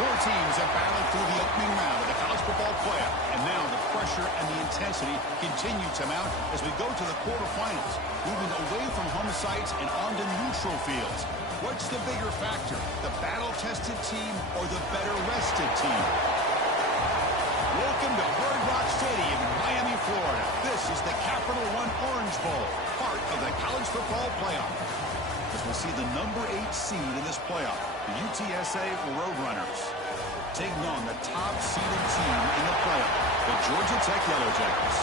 Four teams have battled through the opening round of the college football playoff, and now the pressure and the intensity continue to mount as we go to the quarterfinals, moving away from home sites and onto neutral fields. What's the bigger factor, the battle-tested team or the better-rested team? Welcome to Hard Rock Stadium in Miami, Florida. This is the Capital One Orange Bowl, part of the college football playoff. As we'll see the number 8 seed in this playoff, the UTSA Roadrunners, taking on the top-seeded team in the playoff, the Georgia Tech Yellow Jackets.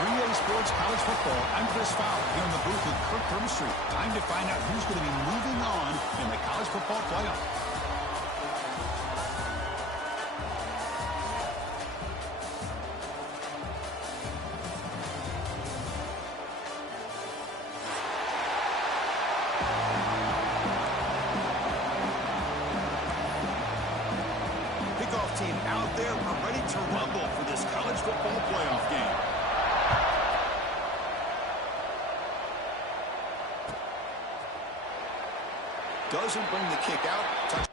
3A Sports College Football, I'm Chris Fowler here in the booth with Kirk Permstree. Time to find out who's going to be moving on in the college football playoff. Team out there, we're ready to rumble for this college football playoff game. Doesn't bring the kick out. Touch.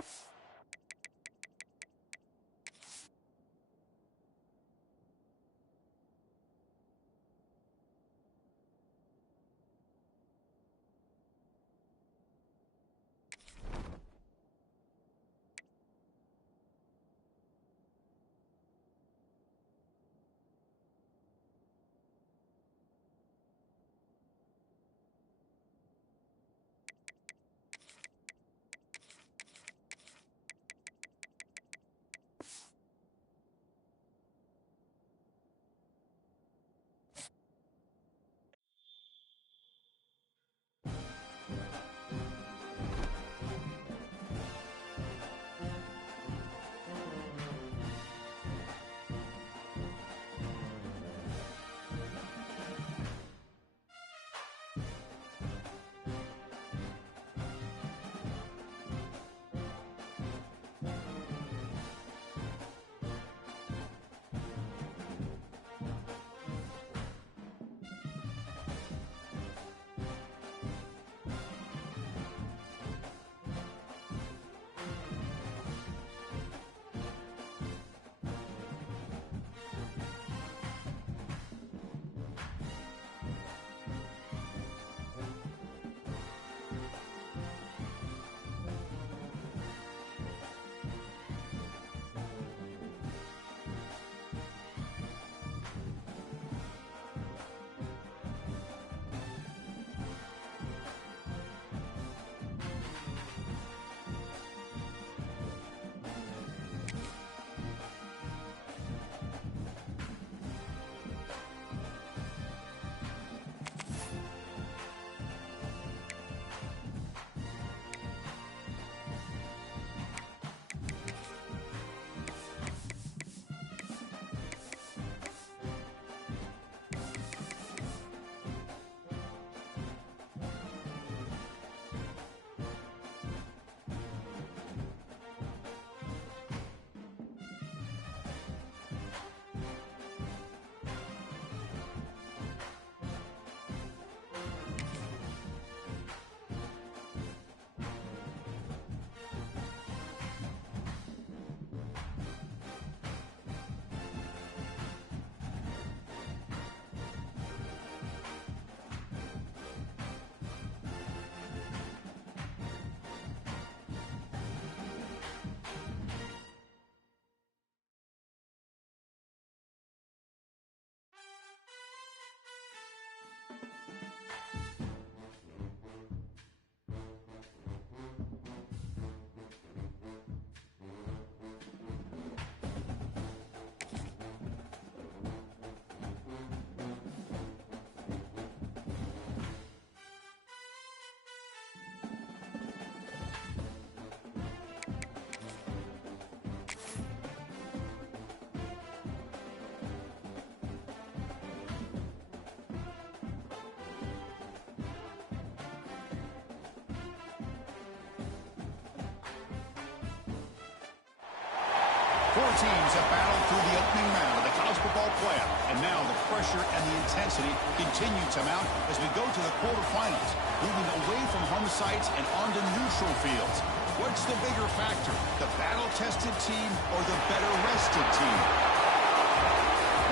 Four teams have battled through the opening round of the college football playoff, and now the pressure and the intensity continue to mount as we go to the quarterfinals, moving away from home sites and onto neutral fields. What's the bigger factor, the battle-tested team or the better-rested team?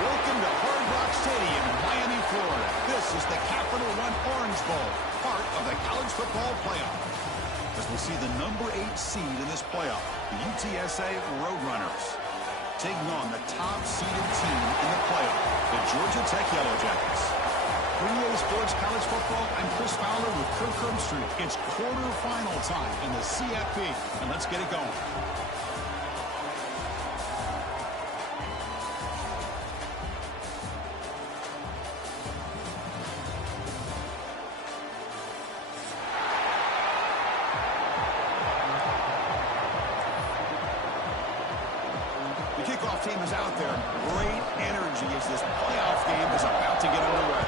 Welcome to Hard Rock Stadium in Miami, Florida. This is the Capital One Orange Bowl, part of the college football playoff. As we'll see the number 8 seed in this playoff, the UTSA Roadrunners, taking on the top-seeded team in the playoff, the Georgia Tech Yellow Jackets. For EA Sports College Football, I'm Chris Fowler with Kirk Herbstreit. It's quarterfinal time in the CFP, and let's get it going. The kickoff team is out there. Great energy as this playoff game is about to get underway.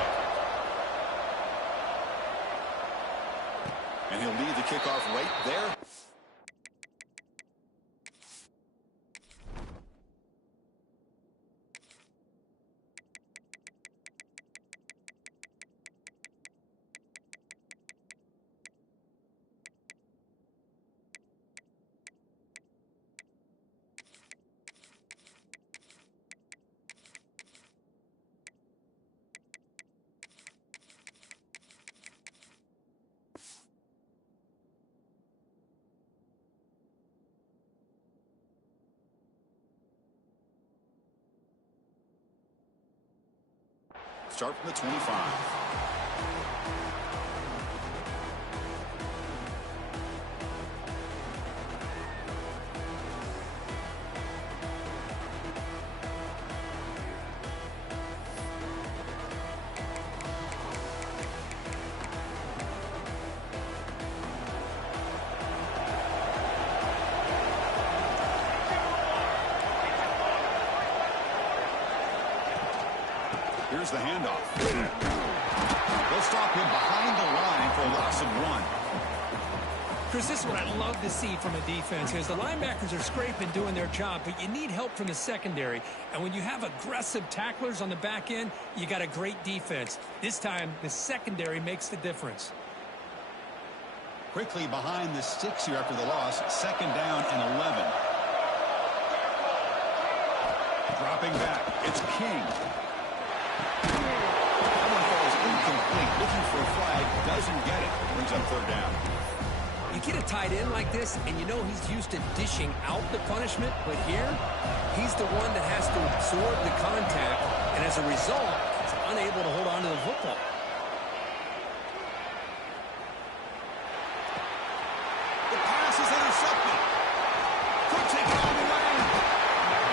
And he'll lead the kickoff right there. Start from the 25. Here's the handoff. They'll stop him behind the line for a loss of 1. Chris, this is what I love to see from a defense is the linebackers are scraping, doing their job, but you need help from the secondary. And when you have aggressive tacklers on the back end, you got a great defense. This time, the secondary makes the difference. Quickly behind the sticks here after the loss. 2nd down and 11. Dropping back. It's King. That one falls incomplete. Looking for a flag. Doesn't get it. Brings up 3rd down. You get a tight end like this, and you know he's used to dishing out the punishment, but here, he's the one that has to absorb the contact, and as a result, he's unable to hold on to the football. The pass is intercepted. Could take it all the way.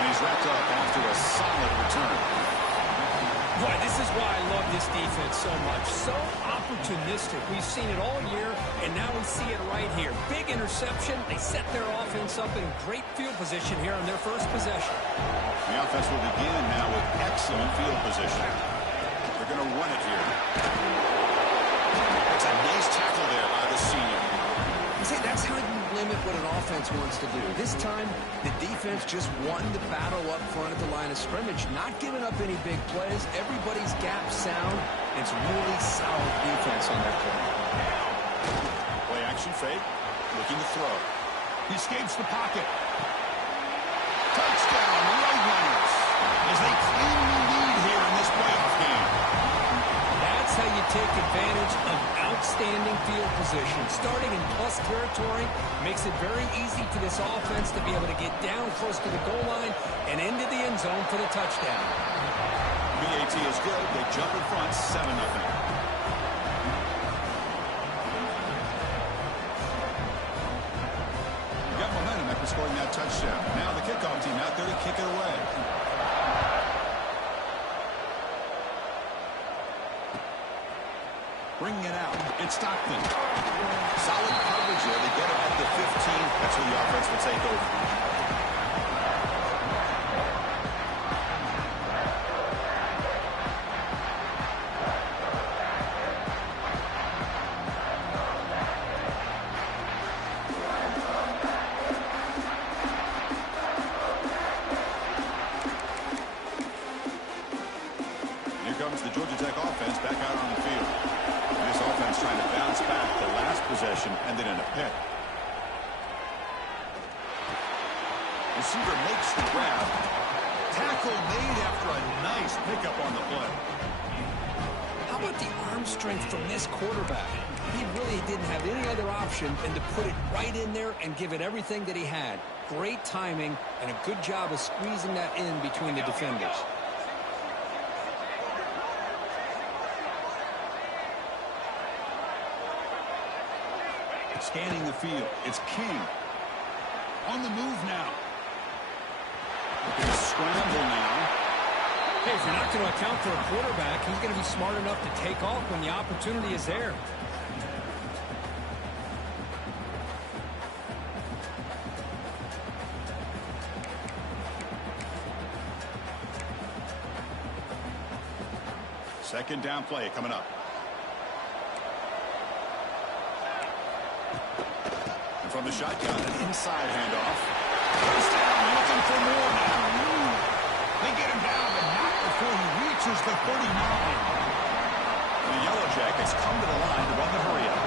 And he's wrapped up after a solid return. Boy, this is why I love this defense so much. So opportunistic. We've seen it all year, and now we see it right here. Big interception. They set their offense up in great field position here on their first possession. The offense will begin now with excellent field position. They're going to run it here. It's a nice tackle there by the senior. See, that's how you limit what an offense wants to do. This time, the defense just won the battle up front at the line of scrimmage, not giving up any big plays. Everybody's gap sound. It's really solid defense on that play. Play action fake. Looking to throw. He escapes the pocket. Touchdown, Roadrunners, as they claim the lead here in this playoff game. That's how you take advantage of outstanding field position. Starting in plus territory makes it very easy for this offense to be able to get down close to the goal line and into the end zone for the touchdown. BAT is good. They jump in front, 7-0. Got momentum after scoring that touchdown. Now the kickoff team out there to kick it away. Bringing it out. It's Stockton. Solid coverage there. They get it at the 15. That's where the offense will take over. Here comes the Georgia Tech offense back out on the field. This offense trying to bounce back the last possession, ended in a pick. Receiver makes the grab. Tackle made after a nice pickup on the play. How about the arm strength from this quarterback? He really didn't have any other option than to put it right in there and give it everything that he had. Great timing and a good job of squeezing that in between the defenders. Scanning the field. It's King. On the move now. Looking to scramble now. Hey, if you're not going to account for a quarterback, he's going to be smart enough to take off when the opportunity is there. Second down play coming up. And from the shotgun, an inside handoff. First down, looking for more now. They get him down, but not before he reaches the 39. The Yellow Jackets come to the line to run the hurry-up.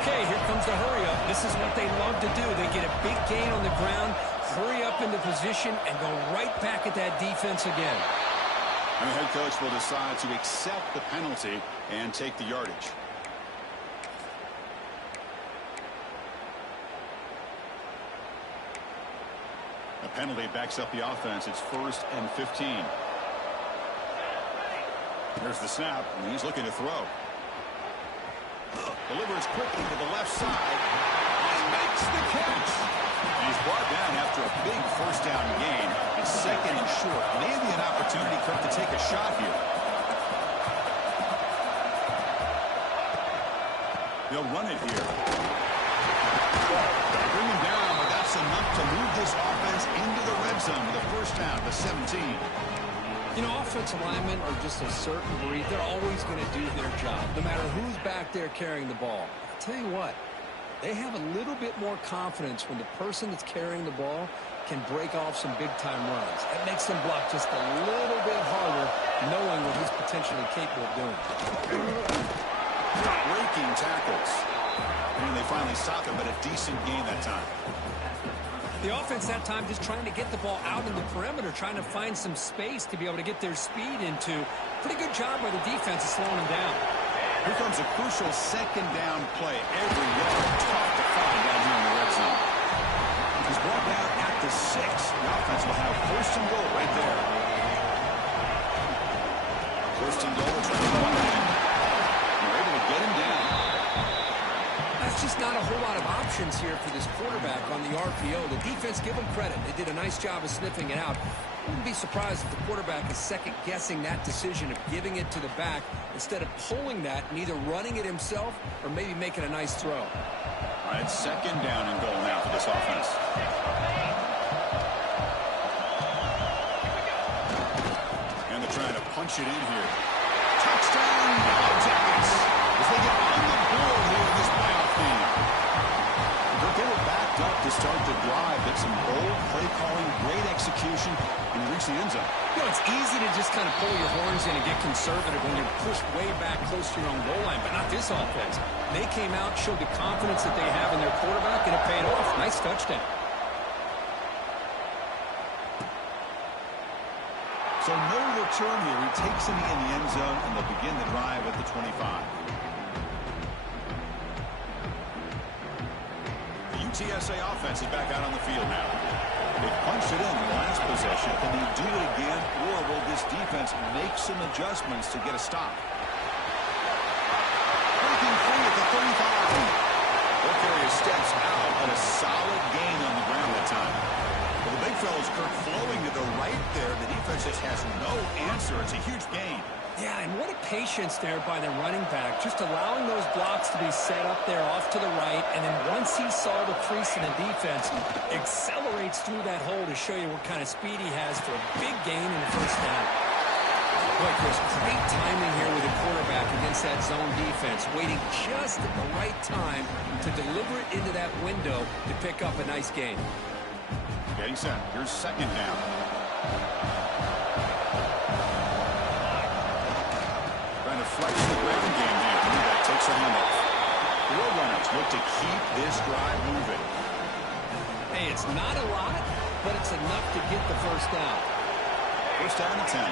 Okay, here comes the hurry-up. This is what they love to do. They get a big gain on the ground, hurry up into position, and go right back at that defense again. And the head coach will decide to accept the penalty and take the yardage. A penalty backs up the offense. It's 1st and 15. There's the snap, and he's looking to throw. Delivers quickly to the left side and makes the catch. And he's brought down after a big first down gain. It's 2nd and short. Maybe an opportunity, Kirk, to take a shot here. They'll run it here. Bring him down, but that's enough to move this offense into the red zone with a first down to 17. You know, offensive linemen are just a certain breed. They're always going to do their job, no matter who's back there carrying the ball. I'll tell you what, they have a little bit more confidence when the person that's carrying the ball can break off some big-time runs. That makes them block just a little bit harder, knowing what he's potentially capable of doing. Breaking tackles. And they finally stop him, but a decent gain that time. The offense that time just trying to get the ball out in the perimeter, trying to find some space to be able to get their speed into. Pretty good job by the defense of slowing them down. Here comes a crucial second down play. Every yard tough to find down here in the red zone. He's brought down at the 6. The offense will have 1st and goal right there. 1st and goal, trying to run it in. They're able to get him down. That's just not a whole lot of options here for this quarterback on the RPO. The defense, give them credit. They did a nice job of sniffing it out. I wouldn't be surprised if the quarterback is second-guessing that decision of giving it to the back instead of pulling that and either running it himself or maybe making a nice throw. All right, 2nd down and goal now for this offense. And they're trying to punch it in here. Touchdown, Yellow Jackets, as they get on the board here in this playoff game. They were backed up to start the drive. That's some bold play calling, great execution, and they reach the end zone. You know, it's easy to just kind of pull your horns in and get conservative when you're pushed way back close to your own goal line, but not this offense. They came out, showed the confidence that they have in their quarterback, and it paid off. Nice touchdown. So no return here. He takes it in the end zone, and they'll begin the drive at the 25. The UTSA offense is back out on the field now. They punched it in the last possession. Can they do it again, or will this defense make some adjustments to get a stop? Breaking free at the 35. O'Carrier steps out, but a solid gain on the ground that time. Well, the big fellow's Kirk flowing to the right there. The defense just has no answer. It's a huge gain. Yeah, and what a patience there by the running back, just allowing those blocks to be set up there off to the right, and then once he saw the crease in the defense, accelerates through that hole to show you what kind of speed he has for a big gain in the first down. Boy, Chris, great timing here with the quarterback against that zone defense, waiting just at the right time to deliver it into that window to pick up a nice gain. Getting set. Here's 2nd down. Trying to flex the ground game here. That takes a handoff. The Roadrunners look to keep this drive moving. Hey, it's not a lot, but it's enough to get the first down. First down and 10.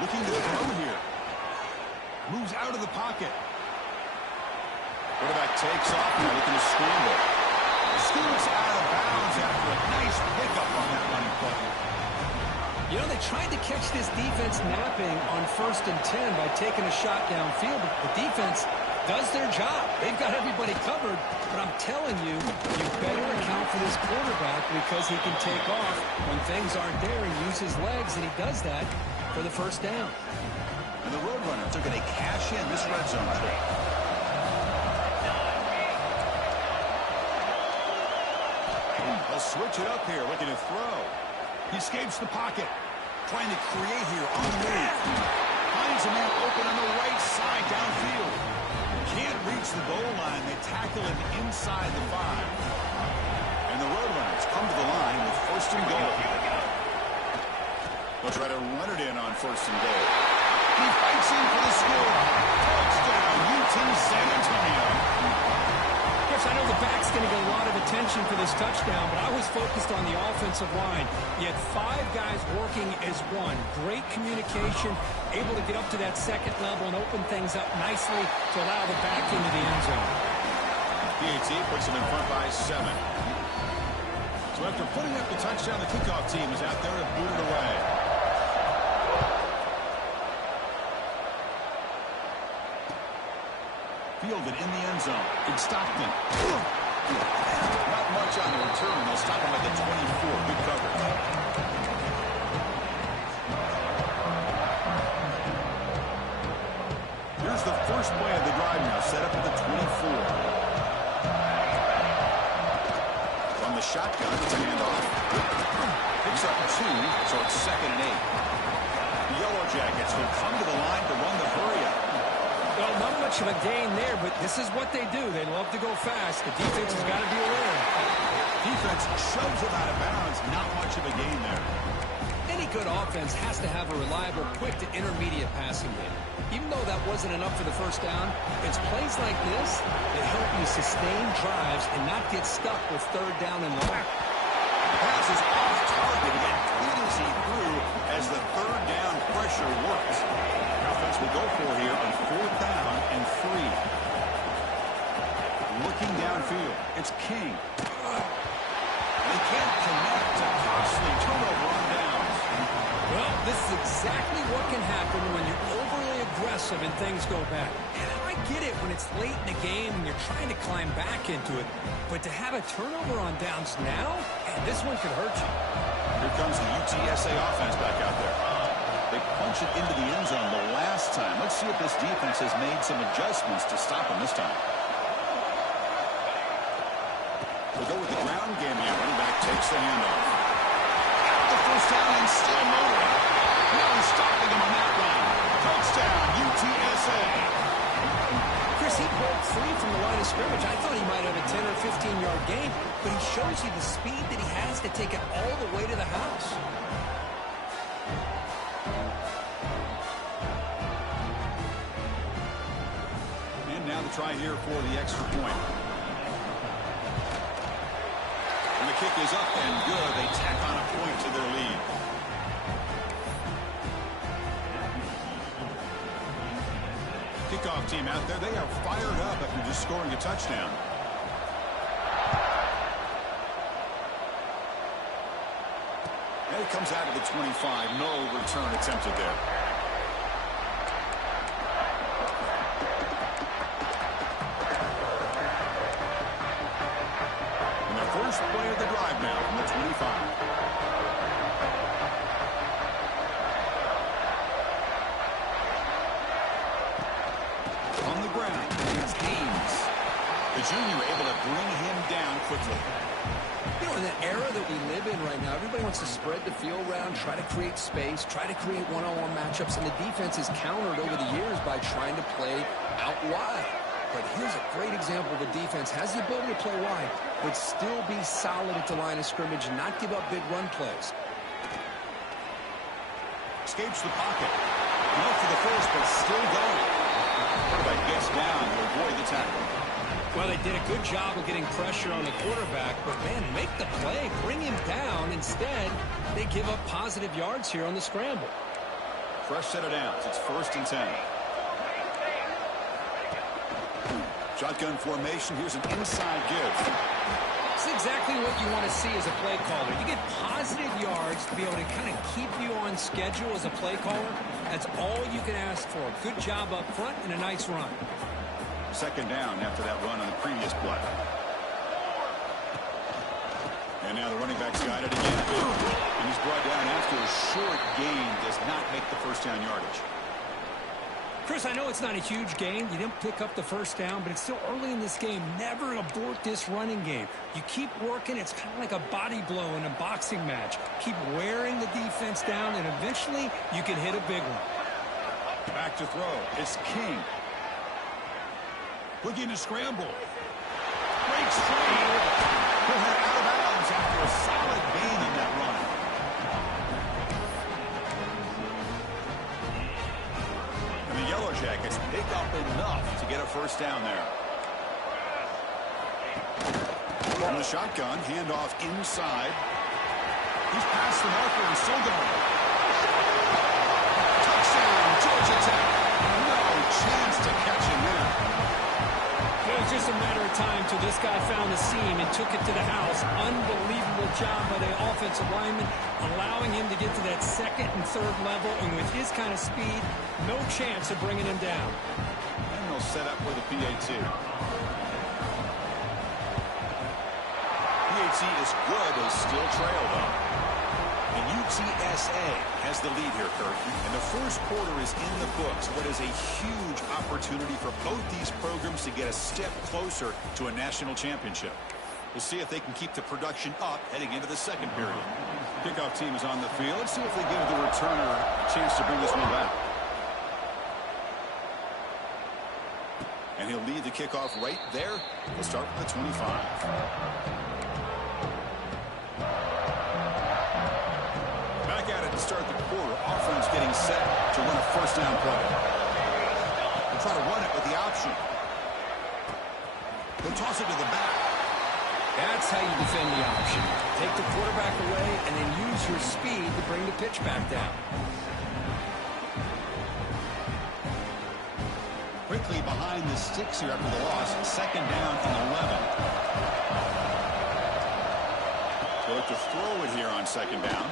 Looking to throw here. Moves out of the pocket. Quarterback takes off now, looking to scramble. Scoots out of bounds after a nice pickup on that running play. You know, they tried to catch this defense napping on 1st and 10 by taking a shot downfield, but the defense does their job. They've got everybody covered, but I'm telling you, you better account for this quarterback because he can take off when things aren't there and use his legs, and he does that for the first down. And the Roadrunner took a cash in this red zone trip. They'll switch it up here, looking to throw. He escapes the pocket, trying to create here on the move. Finds a man open on the right side downfield. Can't reach the goal line. They tackle him inside the 5. And the Roadrunners come to the line with 1st and goal. They'll try to run it in on 1st and goal. He fights in for the score. Touchdown, UT San Antonio. I know the back's going to get a lot of attention for this touchdown, but I was focused on the offensive line. You had 5 guys working as one. Great communication, able to get up to that second level and open things up nicely to allow the back into the end zone. PAT puts them in front by 7. So after putting up the touchdown, the kickoff team is out there to boot it away. Fielded in the end zone. It's Stockton. Not much on the return. They'll stop him at the 24. Good coverage. Here's the first play of the drive now, set up at the 24. From the shotgun, it's a handoff. Picks up 2, so it's 2nd and 8. The Yellow Jackets will come to the line to run the hurry-up. Well, not much of a gain there, but this is what they do. They love to go fast. The defense has got to be aware. Defense shoves him out of bounds. Not much of a gain there. Any good offense has to have a reliable, quick to intermediate passing game. Even though that wasn't enough for the first down, it's plays like this that help you sustain drives and not get stuck with 3rd down and long. The pass is off target again. Clean as he threw as the 3rd down pressure works. The offense will go for here on 4th down and 3. Looking downfield, it's King. They can't connect to costly turnover on downs. Well, this is exactly what can happen when you're overly aggressive and things go bad. And I get it when it's late in the game and you're trying to climb back into it. But to have a turnover on downs now, and this one could hurt you. Here comes the UTSA offense back out there. They punch it into the end zone the last time. Let's see if this defense has made some adjustments to stop them this time. We'll go with the ground game here. Running back takes the handoff. At the first down and still moving. No stopping him on that run. Touchdown, UTSA. Chris, he broke free from the line of scrimmage. I thought he might have a 10 or 15-yard gain, but he shows you the speed that he has to take it all the way to the house. And now the try here for the extra point. And the kick is up and good. They tack on a point to their lead. Kickoff team out there, they are fired up after just scoring a touchdown. And it comes out of the 25. No return attempted there. And the first play of the drive now from the 25. Junior able to bring him down quickly. You know, in the era that we live in right now, everybody wants to spread the field around, try to create space, try to create one-on-one matchups, and the defense is countered over the years by trying to play out wide. But here's a great example. The defense has the ability to play wide, but still be solid at the line of scrimmage and not give up big run plays. escapes the pocket. No for the first, but still going. Quarterback gets down to avoid the tackle. Well, they did a good job of getting pressure on the quarterback, but, man, make the play, bring him down. Instead, they give up positive yards here on the scramble. Fresh set of downs. It's 1st and 10. Shotgun formation. Here's an inside give. It's exactly what you want to see as a play caller. You get positive yards to be able to kind of keep you on schedule as a play caller. That's all you can ask for. Good job up front and a nice run. 2nd down after that run on the previous play. And now the running back's guided again. And he's brought down after a short gain. Does not make the first down yardage. Chris, I know it's not a huge gain. You didn't pick up the first down, but it's still early in this game. Never abort this running game. You keep working. It's kind of like a body blow in a boxing match. Keep wearing the defense down, and eventually you can hit a big one. Back to throw. It's King. Looking to scramble. Breaks free. He'll head out of bounds after a solid gain on that run. And the Yellow Jackets pick up enough to get a first down there. From the shotgun, handoff inside. He's past the marker and still going. Touchdown, Georgia Tech. No chance to catch him there. It was just a matter of time till this guy found the seam and took it to the house. Unbelievable job by the offensive lineman, allowing him to get to that 2nd and 3rd level. And with his kind of speed, no chance of bringing him down. And they'll set up with a PAT. PAT is good, as still trail, though. And UTSA has the lead here, Kurt. And the first quarter is in the books. What is a huge opportunity for both these programs to get a step closer to a national championship. We'll see if they can keep the production up heading into the 2nd period. Kickoff team is on the field. Let's see if they give the returner a chance to bring this one back. And he'll lead the kickoff right there. We'll start with the 25. To start the quarter, offense getting set to run a first down play. They'll try to run it with the option. They'll toss it to the back. That's how you defend the option. Take the quarterback away and then use your speed to bring the pitch back down. Quickly behind the sticks here after the loss. 2nd down and 11. They'll look to throw it here on 2nd down.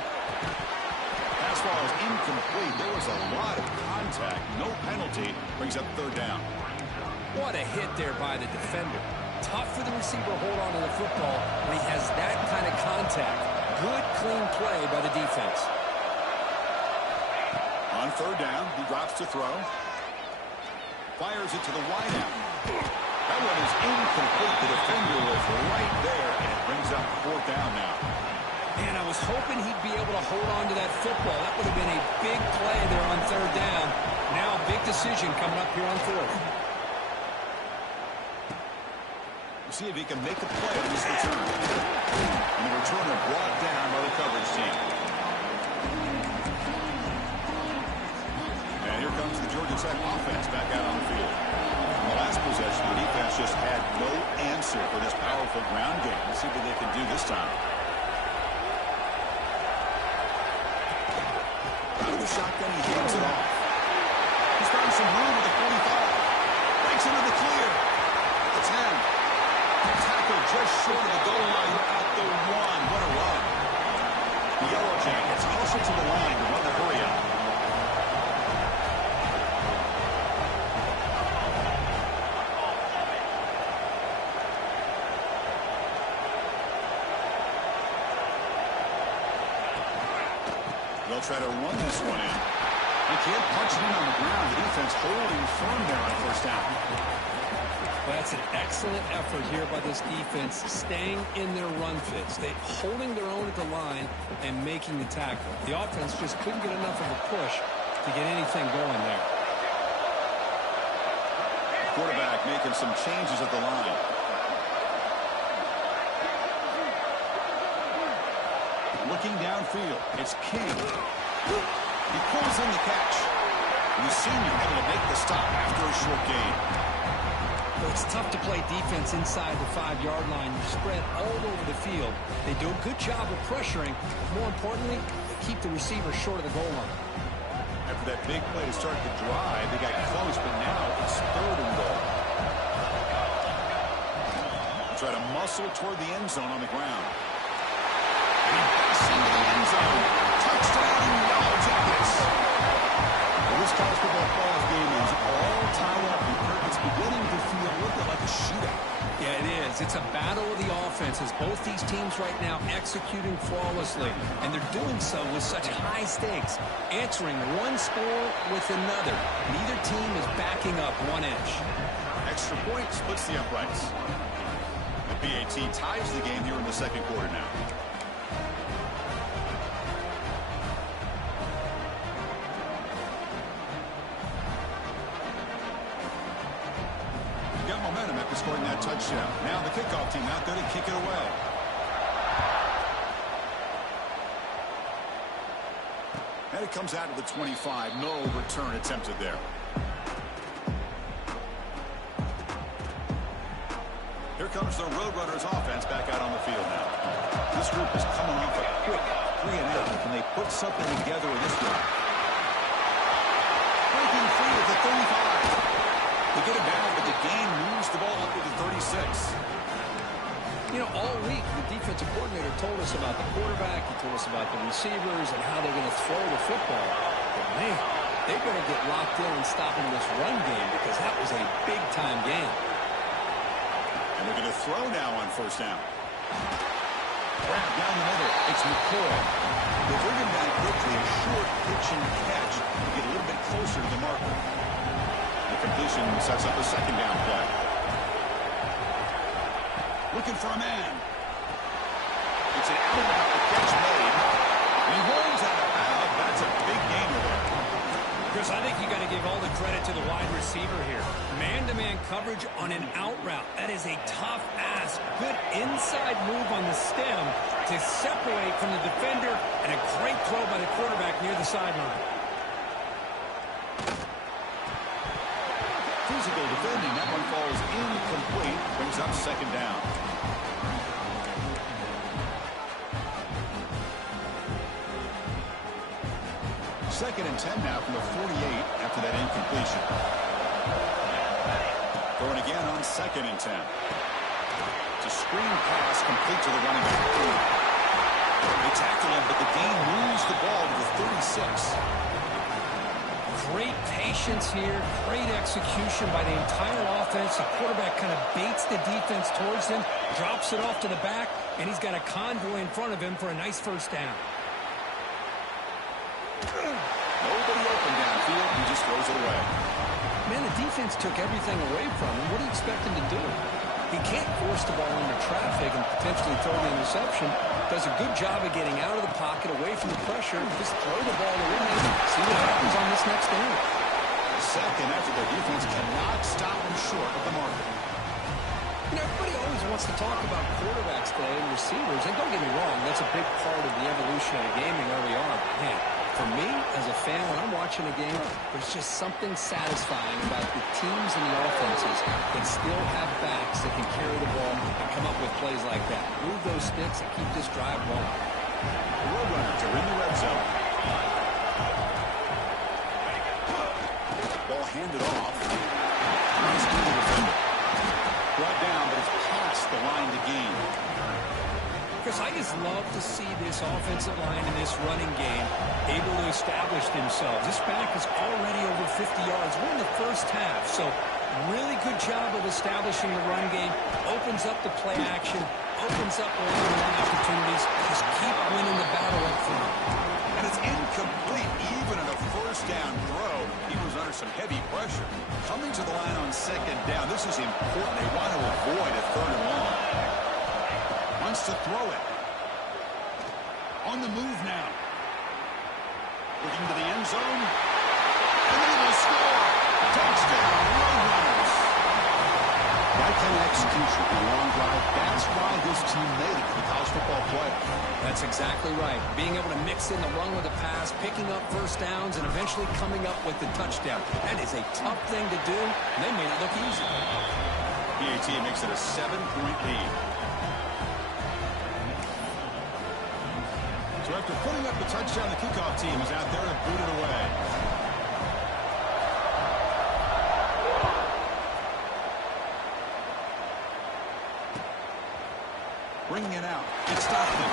Pass ball is incomplete. There was a lot of contact. No penalty. Brings up 3rd down. What a hit there by the defender. Tough for the receiver to hold on to the football when he has that kind of contact. Good, clean play by the defense. On 3rd down, he drops to throw. Fires it to the wideout. That one is incomplete. The defender was right there, and it brings up 4th down now. And I was hoping he'd be able to hold on to that football. That would have been a big play there on 3rd down. Now a big decision coming up here on 4th. We'll see if he can make a play on this return. And the returner brought down by the coverage team. And here comes the Georgia Tech offense back out on the field. In the last possession, the defense just had no answer for this powerful ground game. Let's see what they can do this time. Out of the shotgun, he hands it off. He's found some room with the 45. Breaks into the clear. The 10. Tackle just short of the goal line at the 1. What a run. The Yellow Jackets hustle to the line to run the hurry up. They'll try to run this one in. They can't punch it in on the ground. The defense holding firm there on 1st down. Well, that's an excellent effort here by this defense, staying in their run fits. They holding their own at the line and making the tackle. The offense just couldn't get enough of a push to get anything going there. Quarterback making some changes at the line. Looking downfield, it's King. He pulls in the catch. And the senior able to make the stop after a short gain. Well, it's tough to play defense inside the 5-yard line. You spread all over the field. They do a good job of pressuring. More importantly, they keep the receiver short of the goal line. After that big play to start the drive, they got close, but now it's 3rd and goal. Try to muscle toward the end zone on the ground. And he backs into the end zone. Touchdown, yards at this. Well, this college football playoff game is all tied up. It's beginning to feel a little bit like a shootout. Yeah, it is. It's a battle of the offenses. Both these teams right now executing flawlessly, and they're doing so with such high stakes, answering one score with another. Neither team is backing up 1 inch. Extra point splits the uprights. The BAT ties the game here in the 2nd quarter now. Got momentum after scoring that touchdown. Now the kickoff team out there to kick it away. And it comes out to the 25. No return attempted there. Here comes the Roadrunners offense back out on the field now. This group is coming off a quick 3-and-out. Can they put something together in this drive? Breaking free at the 35. They get it down, but the game moves the ball up to the 36. You know, all week, the defensive coordinator told us about the quarterback. He told us about the receivers and how they're going to throw the football. But, man, they better get locked in and stopping this run game because that was a big-time game. And they're going to throw now on 1st down. Grab down the middle. It's McCoy. They bring him down quickly. A short pitch and catch to get a little bit closer to the marker. The completion sets up a 2nd down play. Looking for a man. It's an out-and-out. The catch made. And he rolls out of bounds. That's a big gainer there. Chris, I think you got to give all the credit to the wide receiver here. Man-to-man coverage on an out route. That is a tough ask. Good inside move on the stem to separate from the defender, and a great throw by the quarterback near the sideline. Physical defending. That one falls incomplete. Brings up 2nd down. Second and 10 now from the 48 after that incompletion. Going again on 2nd and 10. It's a screen pass complete to the running back. They tackle him, but the game moves the ball to the 36. Great patience here, great execution by the entire offense. The quarterback kind of baits the defense towards him, drops it off to the back, and he's got a convoy in front of him for a nice 1st down. Nobody open downfield. He just throws it away. Man, the defense took everything away from him. What do you expect him to do? He can't force the ball into traffic and potentially throw the interception. Does a good job of getting out of the pocket, away from the pressure, and just throw the ball away. See what happens on this next down. Second after their defense cannot stop him short of the marker. You know, everybody always wants to talk about quarterbacks today and receivers. And don't get me wrong, that's a big part of the evolution of the game and where we are. But, man, for me, as a fan, when I'm watching a game, there's just something satisfying about the teams and the offenses that still have backs that can carry the ball and come up with plays like that. Move those sticks and keep this drive going. The Roadrunners are in the red zone. Ball handed off. Nice to the defender. Brought down, but it's past the line to gain. Chris, I just love to see this offensive line in this running game able to establish themselves. This back is already over 50 yards. We're in the 1st half, so really good job of establishing the run game. Opens up the play action, opens up one-on-one opportunities. Just keep winning the battle up front. And it's incomplete, even in a 1st down throw. He was under some heavy pressure. Coming to the line on 2nd down, this is important. They want to avoid a 3rd and long. Wants to throw it. On the move now. Looking to the end zone. And they will score. Touchdown, Roadrunners. That connect execution on a long drive. That's why this team made it to the college football playoff. That's exactly right. Being able to mix in the run with the pass, picking up first downs, and eventually coming up with the touchdown. That is a tough thing to do, and they made it look easy. PAT makes it a 7-point lead. So after putting up the touchdown, the kickoff team is out there to boot it away. Bringing it out. It's Stockton.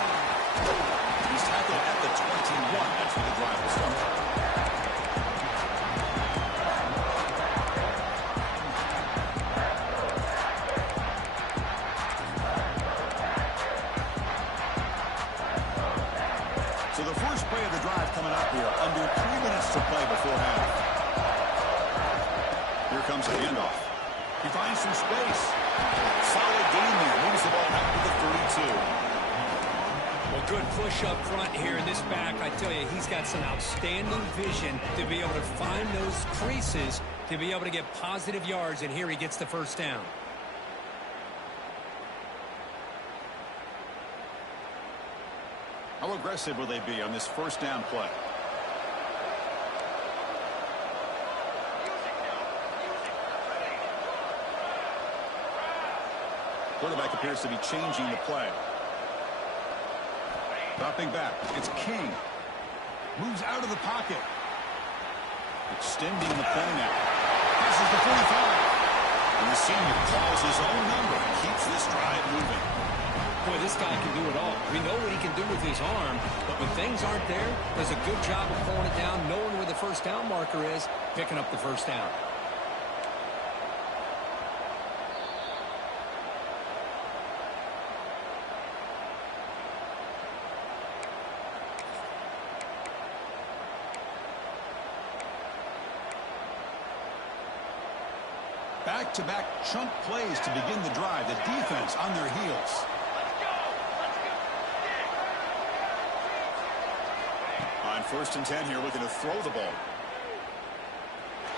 He's tackled at the 21. That's where the drive will start. So the first play of the drive coming up here. Under 3 minutes to play before half. Here comes a handoff. He finds some space. Solid gain there. Moves the ball out to the 32. Well, good push up front here in this back. I tell you, he's got some outstanding vision to be able to find those creases, to be able to get positive yards, and here he gets the first down. How aggressive will they be on this first down play? Quarterback appears to be changing the play. Dropping back. It's King. Moves out of the pocket. Extending the play now. Passes the 45. And the senior calls his own number and keeps this drive moving. Boy, this guy can do it all. We know what he can do with his arm, but when things aren't there, does a good job of pulling it down, knowing where the first down marker is, picking up the first down. Back-to-back chunk plays to begin the drive. The defense on their heels. On 1st and 10 here, looking to throw the ball.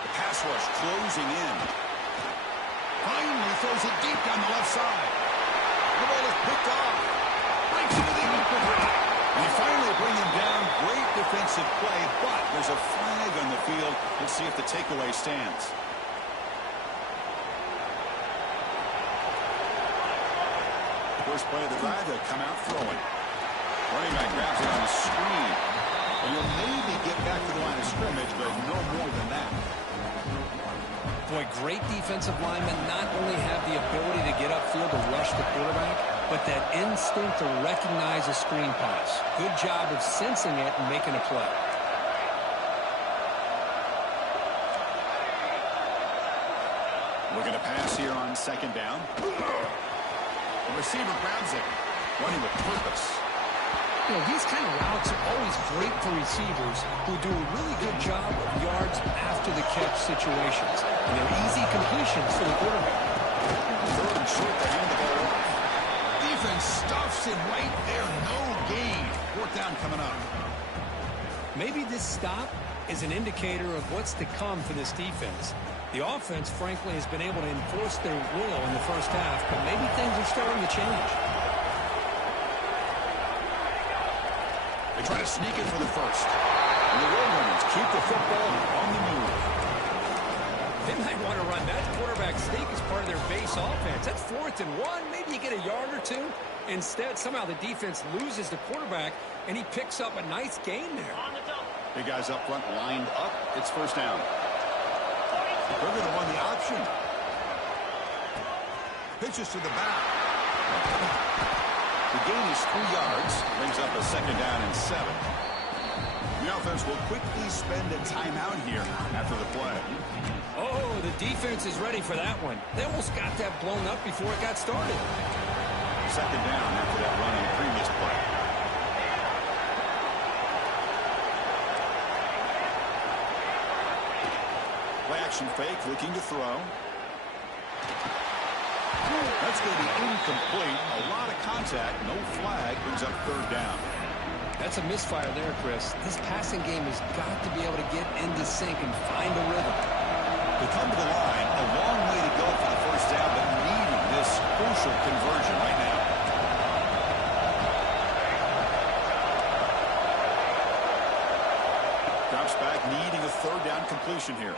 The pass rush closing in. Finally throws it deep down the left side. The ball is picked off. Breaks into the open. They finally bring him down. Great defensive play, but there's a flag on the field. Let's see if the takeaway stands. First play of the drive, they'll come out throwing. Running back grabs it on the screen. And he'll maybe get back to the line of scrimmage, but no more than that. Boy, great defensive linemen not only have the ability to get upfield to rush the quarterback, but that instinct to recognize a screen pass. Good job of sensing it and making a play. Looking to pass here on 2nd down. The receiver grabs it, running with purpose. You know, these kind of routes are always great for receivers who do a really good job of yards after the catch situations. And they're easy completions for the quarterback. 3rd and short to hand the ball off. Defense stuffs him right there. No gain. 4th down coming up. Maybe this stop is an indicator of what's to come for this defense. The offense, frankly, has been able to enforce their will in the first half, but maybe things are starting to change. They try to sneak it for the first. And the Roadrunners keep the football on the move. They might want to run that quarterback sneak as part of their base offense. That's 4th and 1. Maybe you get a yard or two. Instead, somehow the defense loses the quarterback, and he picks up a nice gain there. Big guys up front lined up. It's 1st down. They're going to run the option. Pitches to the back. The gain is 3 yards. Brings up a 2nd down and 7. The offense will quickly spend a timeout here after the play. Oh, the defense is ready for that one. They almost got that blown up before it got started. 2nd down after that run in the previous play. Action fake, looking to throw. That's going to be incomplete. A lot of contact, no flag, brings up 3rd down. That's a misfire there, Chris. This passing game has got to be able to get into sync and find a rhythm. They come to the line, a long way to go for the 1st down, but needing this crucial conversion right now. Drops back, needing a third down completion here.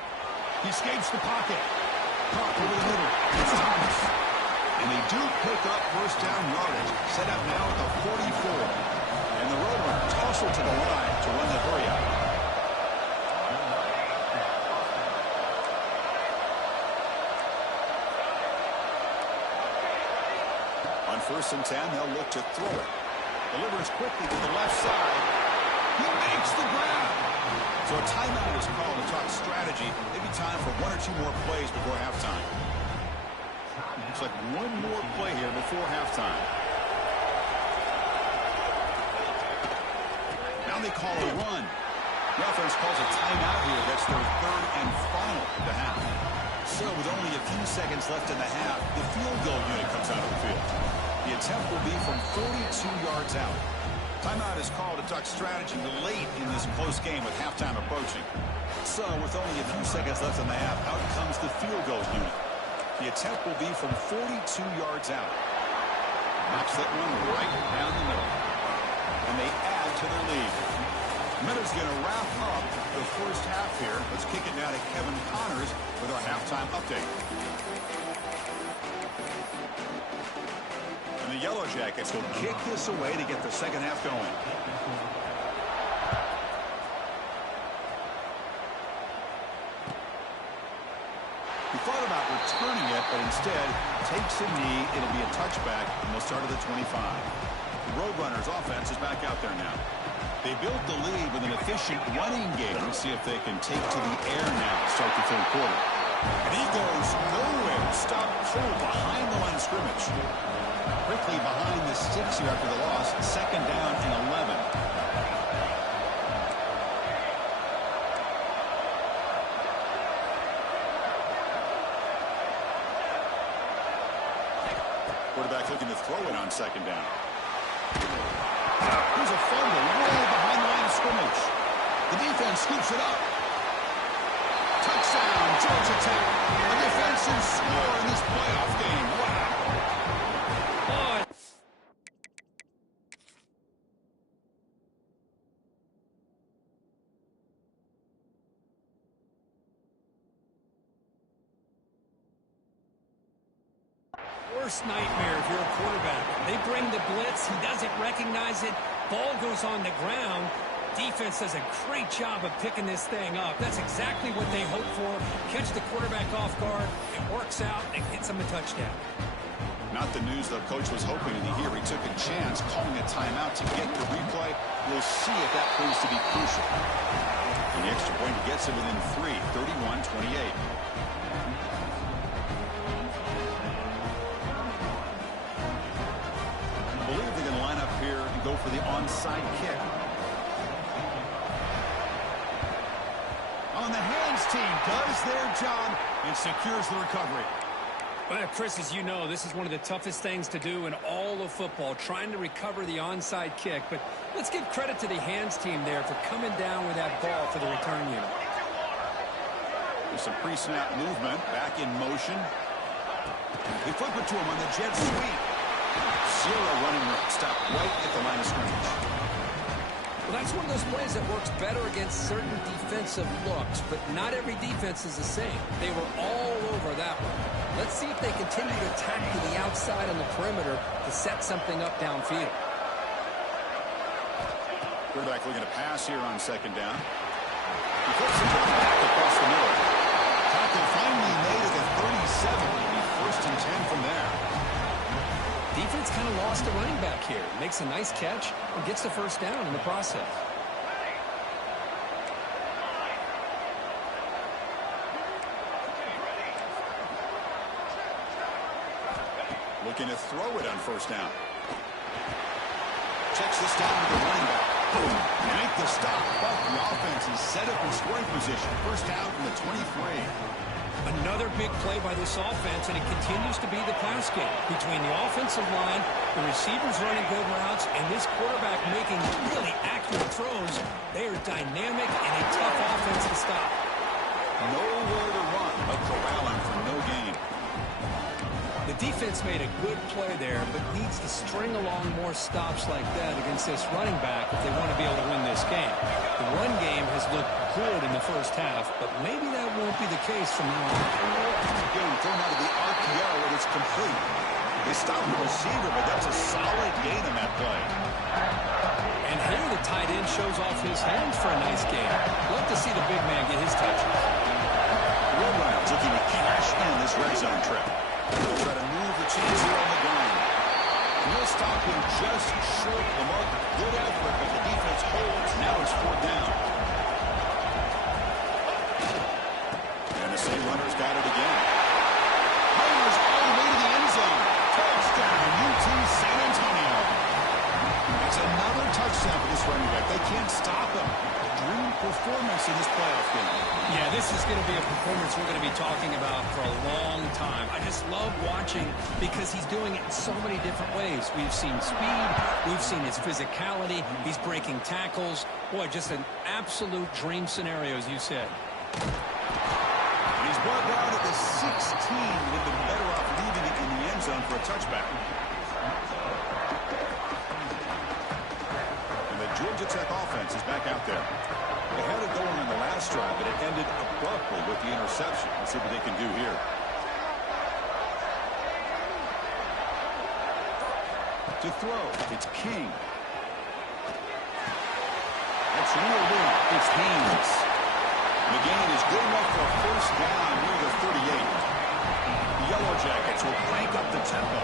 He escapes the pocket. Caught over the middle. It's Thomas. And they do pick up first down yardage. Set up now at the 44. And the Roadrunners hustle to the line to run the hurry out. On 1st and 10, they'll look to throw it. Delivers quickly to the left side. He makes the grab. So a timeout is called to talk strategy. Maybe time for 1 or 2 more plays before halftime. Looks like one more play here before halftime. Now they call a run. The offense calls a timeout here. That's their 3rd and final of the half. So with only a few seconds left in the half, the field goal unit comes out of the field. The attempt will be from 42 yards out. Timeout is called to talk strategy late in this close game with halftime approaching. So with only a few seconds left in the half, out comes the field goal unit. The attempt will be from 42 yards out. Knocks that one right down the middle. And they add to their lead. Miller's going to wrap up the first half here. Let's kick it now to Kevin Connors with our halftime update. And the Yellow Jackets will kick this away to get the second half going. He thought about returning it, but instead takes a knee. It'll be a touchback, and they'll start at the 25. The Roadrunners offense is back out there now. They built the lead with an efficient running game. Let's see if they can take to the air now to start the 3rd quarter. And he goes nowhere. Stopped cold behind the line of scrimmage. Quickly behind the sticks here after the loss. 2nd down and 11. Quarterback looking to throw it on 2nd down. Here's a fumble way behind the line of scrimmage. The defense scoops it up. Touchdown, Georgia Tech. A defensive score in this playoff game. Wow. Worst nightmare if you're a quarterback. They bring the blitz. He doesn't recognize it. Ball goes on the ground. Defense does a great job of picking this thing up. That's exactly what they hope for. Catch the quarterback off guard. It works out and hits him a touchdown. Not the news the coach was hoping to hear. He took a chance calling a timeout to get the replay. We'll see if that proves to be crucial. And the extra point gets him within 3, 31-28. I believe they're going to line up here and go for the onside kick. On the hands team does their job and secures the recovery. Well, Chris, as you know, this is one of the toughest things to do in all of football, trying to recover the onside kick. But let's give credit to the hands team there for coming down with that ball for the return unit. There's some pre-snap movement, back in motion. They flip it to him on the jet sweep. Zero running route, stop right at the line of scrimmage. Well, that's one of those plays that works better against certain defensive looks, but not every defense is the same. They were all over that one. Let's see if they continue to attack to the outside on the perimeter to set something up downfield. Quarterback looking to pass here on 2nd down. He flips it to the back across the middle. Tackle finally made at the 37. It'll be 1st and 10 from there. Defense kind of lost a running back here. Makes a nice catch and gets the 1st down in the process. Looking to throw it on 1st down. Checks this down to the running back. Boom. Make the stop. But the offense is set up in scoring position. 1st down from the 23. Another big play by this offense, and it continues to be the pass game between the offensive line, the receivers running good routes, and this quarterback making really accurate throws. They are dynamic and a tough offense to stop. Nowhere to run, but corralling for no gain. The defense made a good play there, but needs to string along more stops like that against this running back if they want to be able to win this game. The run game has looked good in the first half, but maybe that won't be the case from now on. Again, thrown out of the RPO, and it's complete. They stopped the receiver, but that's a solid gain on that play. And here the tight end shows off his hands for a nice game. Love to see the big man get his touches. Roadrunners looking to cash in this red zone trip. They'll try to move the chains here on the ground. And he'll stop him just short of the mark. Good effort, but the defense holds. Now it's 4th down. And the same runner's got it again. Myers all the way to the end zone. Touchdown, UT San Antonio. It's another touchdown for this running back. They can't stop him. Dream performance in this playoff game. Yeah, this is going to be a performance we're going to be talking about for a long time. I just love watching because he's doing it in so many different ways. We've seen speed. We've seen his physicality. He's breaking tackles. Boy, just an absolute dream scenario, as you said. He's brought down at the 16. Would have been better off leaving it in the end zone for a touchback. And the Georgia Tech offense is back out there. They had it going on the last drive, but it ended abruptly with the interception. Let's see what they can do here. To throw, it's King. That's real win. It's Haynes. The gain is good enough for a first down near the 38. The Yellow Jackets will crank up the tempo.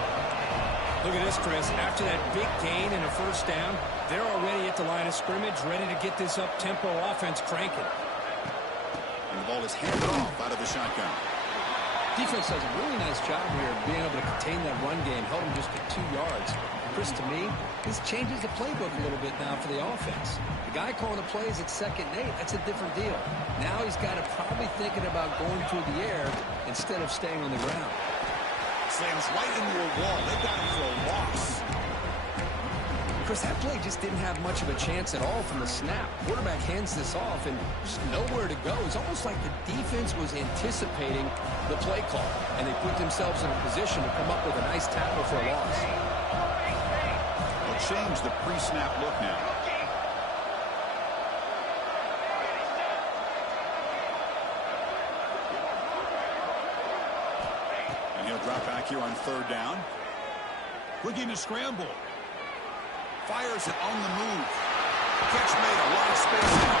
Look at this, Chris. After that big gain and a first down, they're already at the line of scrimmage, ready to get this up-tempo offense cranking. And the ball is handed off out of the shotgun. Defense does a really nice job here of being able to contain that run game, held them just at 2 yards. Chris, to me, this changes the playbook a little bit now for the offense. The guy calling the plays at 2nd and 8, that's a different deal. Now he's got to probably thinking about going through the air instead of staying on the ground. Slams right into a wall. They got him for a loss. Chris, that play just didn't have much of a chance at all from the snap. Quarterback hands this off, and there's nowhere to go. It's almost like the defense was anticipating the play call, and they put themselves in a position to come up with a nice tackle for a loss. They'll change the pre-snap look now. And he'll drop back here on 3rd down. Looking to scramble. Fires it on the move. Catch made, a lot of space now.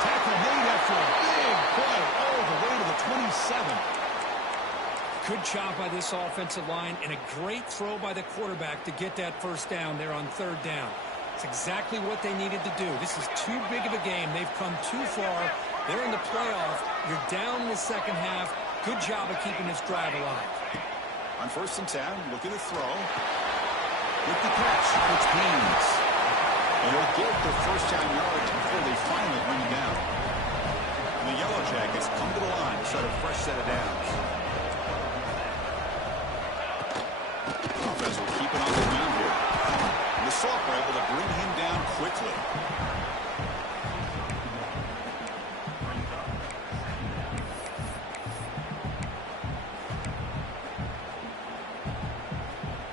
Tackle made after a big play all the way to the 27. Good job by this offensive line and a great throw by the quarterback to get that first down there on 3rd down. It's exactly what they needed to do. This is too big of a game. They've come too far. They're in the playoff. You're down in the second half. Good job of keeping this drive alive. On 1st and 10, look at the throw. With the catch, it's Haynes. And he'll get the first down yards before they finally bring him down. And the Yellow Jackets come to the line to start a fresh set of downs. Offense will keep it on the ground here. And the Soft are able to bring him down quickly.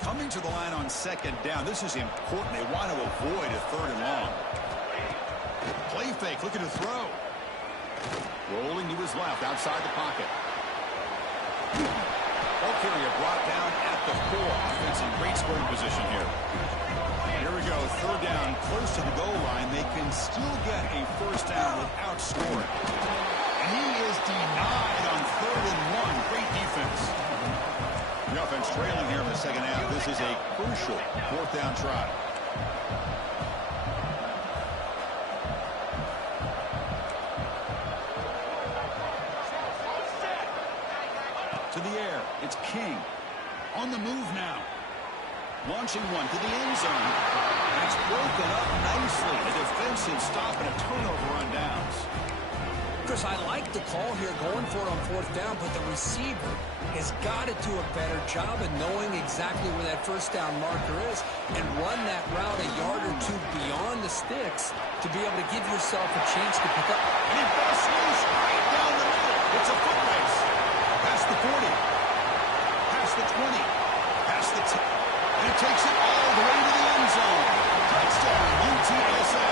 Coming to the line on 2nd down. This is important. They want to avoid a 3rd and long. Play fake, looking to throw. Rolling to his left, outside the pocket. Ball carrier brought down at the 4. Offense in great scoring position here. Here we go, 3rd down, close to the goal line. They can still get a first down without scoring. And he is denied on 3rd and 1. Great defense. The offense trailing here in the second half. This is a crucial 4th down try. To the air, it's King. On the move now. Launching one to the end zone. That's broken up nicely. A defensive stop and a turnover on downs. Chris, I like the call here going for it on 4th down, but the receiver has got to do a better job of knowing exactly where that first down marker is and run that route a yard or 2 beyond the sticks to be able to give yourself a chance to pick up. And he busts loose right down the middle. It's a foot race. Past the 40. Past the 20. takes it all the way to the end zone. Touchdown, UTSA.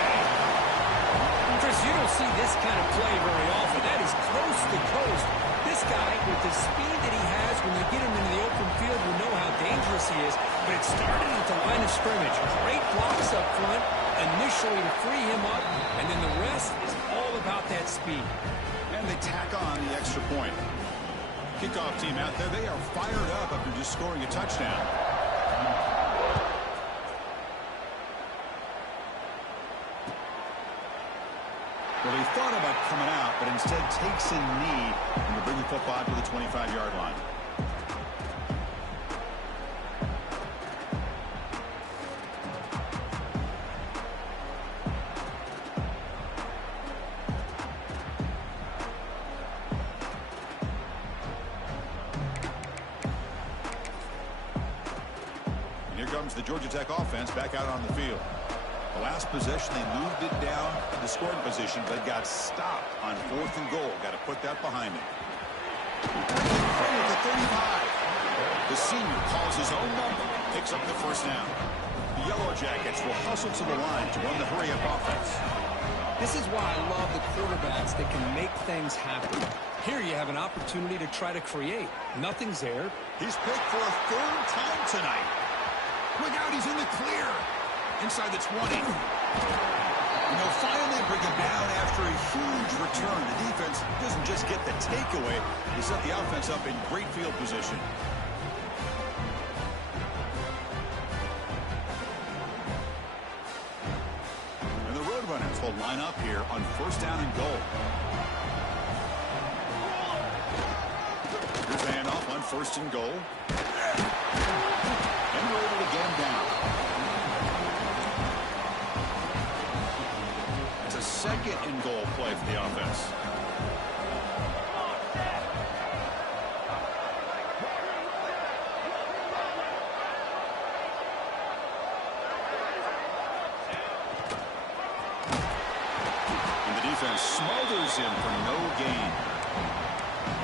Chris, you don't see this kind of play very often. That is coast to coast. This guy, with the speed that he has, when you get him into the open field, you know how dangerous he is. But it started at the line of scrimmage. Great blocks up front, initially to free him up, and then the rest is all about that speed. And they tack on the extra point. Kickoff team out there, they are fired up after just scoring a touchdown. Well, he thought about coming out, but instead takes a knee and will bring the football to the 25-yard line. And here comes the Georgia Tech offense back out on the field. The last possession, they moved it down to the scoring position, but got stopped on 4th and goal. Got to put that behind him. At the 35. The senior calls his own number, picks up the first down. The Yellow Jackets will hustle to the line to run the hurry-up offense. This is why I love the quarterbacks that can make things happen. Here you have an opportunity to try to create. Nothing's there. He's picked for a 3rd time tonight. Look out, he's in the clear. Inside the 20. And they'll finally bring him down after a huge return. The defense doesn't just get the takeaway. They set the offense up in great field position. And the Roadrunners will line up here on 1st down and goal. Here's the handoff on 1st and goal. And we're able to get him down. It's a 2nd and goal play for the offense. And the defense smothers him for no gain.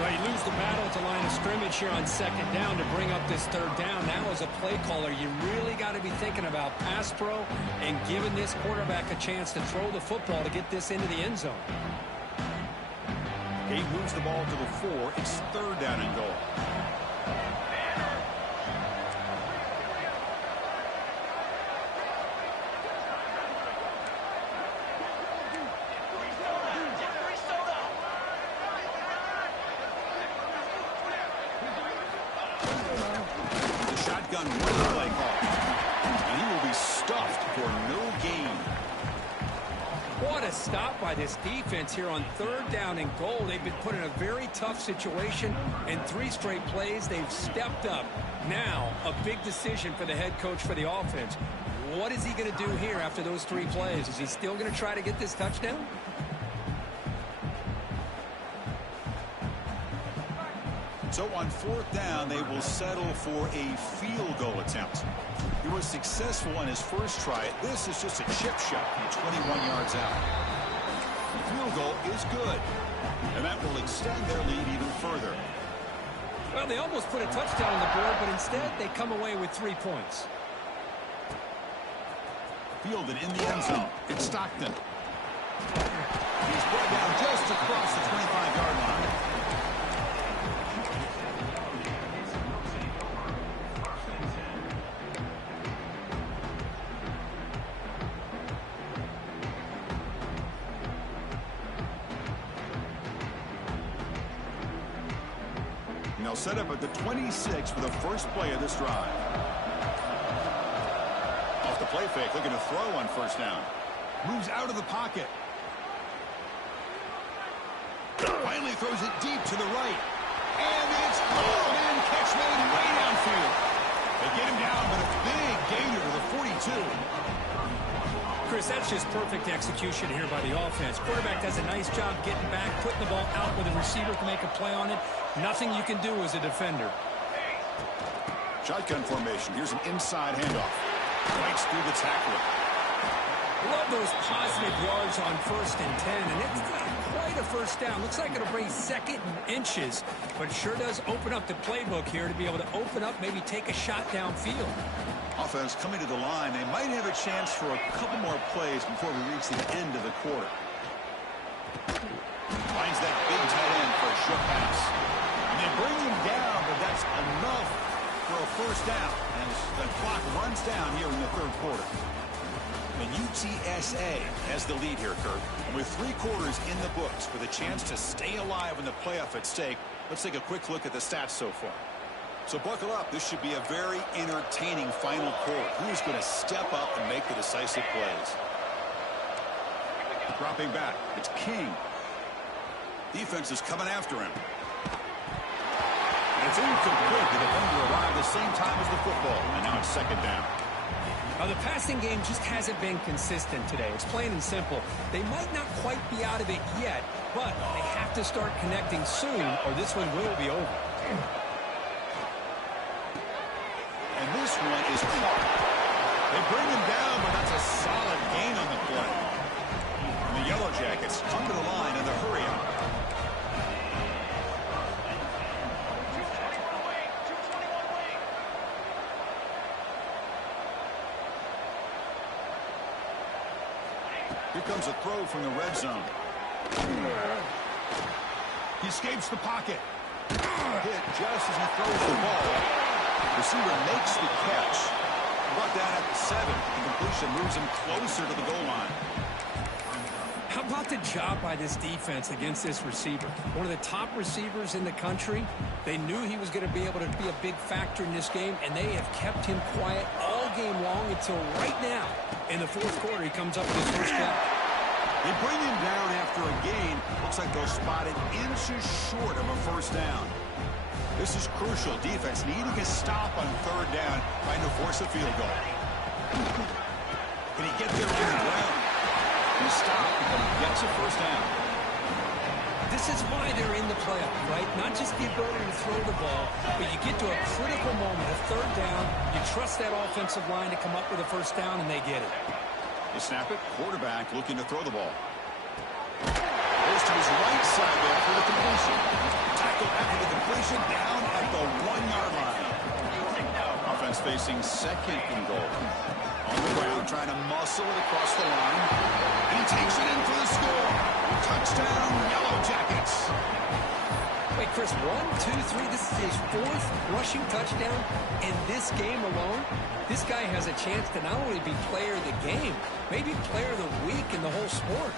Well, you lose the battle at the line of scrimmage here on 2nd down to bring up this 3rd down. Now, as a play caller, you really got to be thinking about pass pro and giving this quarterback a chance to throw the football to get this into the end zone. He moves the ball to the 4. It's 3rd down and goal. Shotgun running play call. And he will be stuffed for no gain. What a stop by this defense here on 3rd down and goal. They've been put in a very tough situation. In 3 straight plays, they've stepped up. Now, a big decision for the head coach for the offense. What is he going to do here after those 3 plays? Is he still going to try to get this touchdown? So on 4th down, they will settle for a field goal attempt. He was successful on his first try. This is just a chip shot from 21 yards out. The field goal is good, and that will extend their lead even further. Well, they almost put a touchdown on the board, but instead they come away with 3 points. Fielded in the end zone. It's Stockton. He's brought down just across the 25-yard line. And they'll set up at the 26 for the first play of this drive. Off the play fake, looking to throw on 1st down. Moves out of the pocket. Finally throws it deep to the right. And it's caught in. Catch made way downfield. They get him down, but a big gainer to the 42. Chris, that's just perfect execution here by the offense. Quarterback does a nice job getting back, putting the ball out where the receiver can make a play on it. Nothing you can do as a defender. Shotgun formation. Here's an inside handoff. Fights through the tackler. Love those positive yards on 1st and 10, and it's not quite quite a first down. Looks like it'll bring second and inches, but it sure does open up the playbook here to be able to open up, maybe take a shot downfield. Offense coming to the line. They might have a chance for a couple more plays before we reach the end of the quarter. Finds that big tight end for a short pass. And they bring him down, but that's enough for a first down as the clock runs down here in the third quarter. And UTSA has the lead here, Kirk. And with 3 quarters in the books with a chance to stay alive in the playoff at stake, let's take a quick look at the stats so far. So buckle up. This should be a very entertaining final quarter. Who's going to step up and make the decisive plays? Dropping back. It's King. Defense is coming after him. And it's incomplete. The defender arrived the same time as the football. And now it's second down. Now, the passing game just hasn't been consistent today. It's plain and simple. They might not quite be out of it yet, but they have to start connecting soon or this one will be over. And this one is caught. They bring him down, but that's a solid gain on the play. And the Yellow Jackets come to the line in the hurry up. Here comes a throw from the red zone. He escapes the pocket. Hit just as he throws the ball. Receiver makes the catch. Brought down at the 7. The completion moves him closer to the goal line. How about the job by this defense against this receiver? One of the top receivers in the country. They knew he was going to be able to be a big factor in this game, and they have kept him quiet all game long until right now. In the fourth quarter, he comes up with his first down. They bring him down after a gain. Looks like they'll spot it inches short of a first down. This is crucial. Defense needing a stop on third down, trying to force a field goal. Can he get there on the ground? He stopped, but he gets a first down. This is why they're in the playoff, right? Not just the ability to throw the ball, but you get to a critical moment, a third down. You trust that offensive line to come up with a first down, and they get it. They snap it. Quarterback looking to throw the ball. Goes to his right side there for the completion. Tackle after the completion down at the 1-yard line. Offense facing second and goal. On the ground, trying to muscle it across the line. And he takes it in for the score. Touchdown, Yellow Jackets. Wait, Chris, 1, 2, 3. This is his 4th rushing touchdown in this game alone. This guy has a chance to not only be player of the game, maybe player of the week in the whole sport.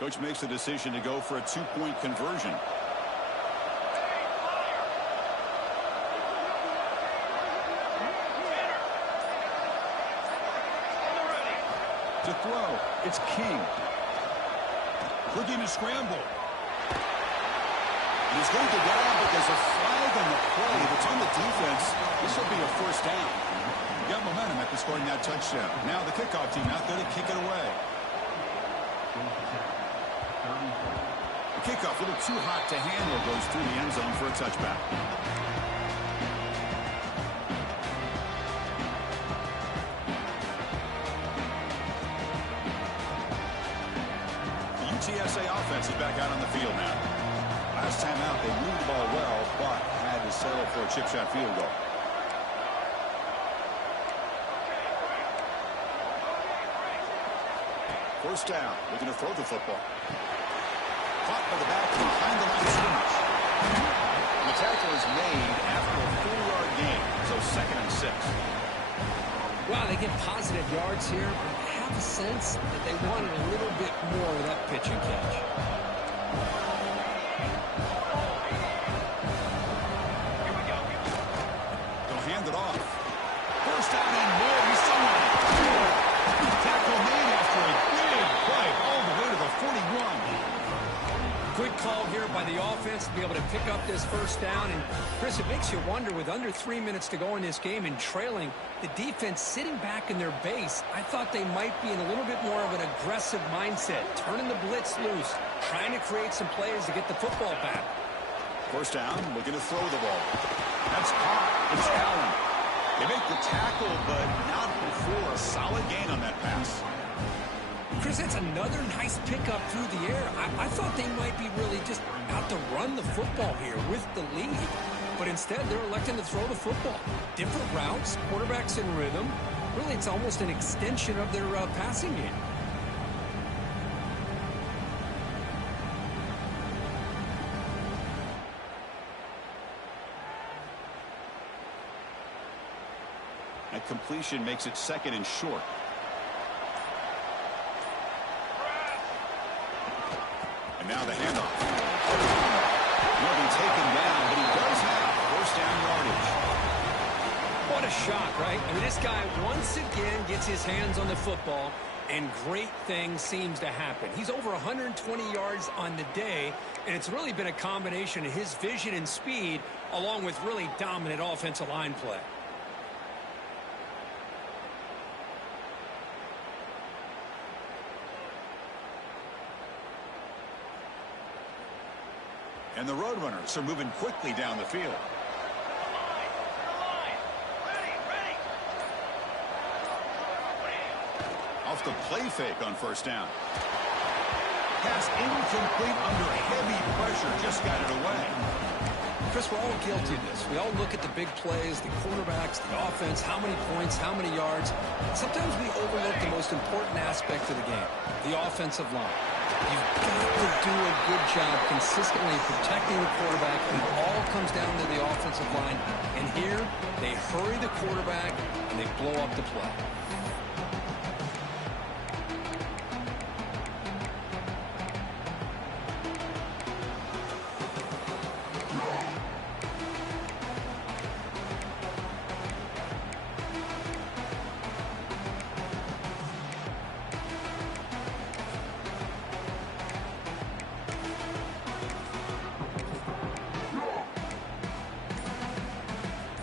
Coach makes the decision to go for a 2-point conversion. To throw, it's King. Looking to scramble. He's going to go down, but there's a flag on the play. If it's on the defense, this will be a first down. Got momentum after scoring that touchdown. Now the kickoff team out there to kick it away. The kickoff, a little too hot to handle, goes through the end zone for a touchback. The UTSA offense is back out on the field now. Last time out, they moved the ball well, but had to settle for a chip shot field goal. First down, looking to throw the football. Caught by the back behind the line of scrimmage. The tackle is made after a 4-yard gain, so 2nd and 6. Wow, they get positive yards here. I have a sense that they wanted a little bit more of that pitch and catch. They'll hand it off. First down and more. He's still on it. Tackle made after a big play all the way to the 41. Good call here by the offense to be able to pick up this first down. And, Chris, it makes you wonder, with under 3 minutes to go in this game and trailing, the defense sitting back in their base, I thought they might be in a little bit more of an aggressive mindset, turning the blitz loose, trying to create some plays to get the football back. First down, looking to throw the ball. That's caught. It's Allen. They make the tackle, but not before a solid gain on that pass. Chris, that's another nice pickup through the air. I thought they might be really just out to run the football here with the lead. But instead, they're electing to throw the football. Different routes, quarterbacks in rhythm. Really, it's almost an extension of their passing game. That completion makes it second and short. And now the handoff. He'll be taken down, but he does have first down yardage. What a shock, right? I mean, this guy once again gets his hands on the football, and great things seems to happen. He's over 120 yards on the day, and it's really been a combination of his vision and speed, along with really dominant offensive line play. And the Roadrunners are moving quickly down the field. Off the play fake on first down. Pass incomplete under heavy pressure. Just got it away. Chris, we're all guilty of this. We all look at the big plays, the quarterbacks, the offense, how many points, how many yards. Sometimes we overlook the most important aspect of the game, the offensive line. You've got to do a good job consistently protecting the quarterback. It all comes down to the offensive line. And here, they hurry the quarterback, and they blow up the play.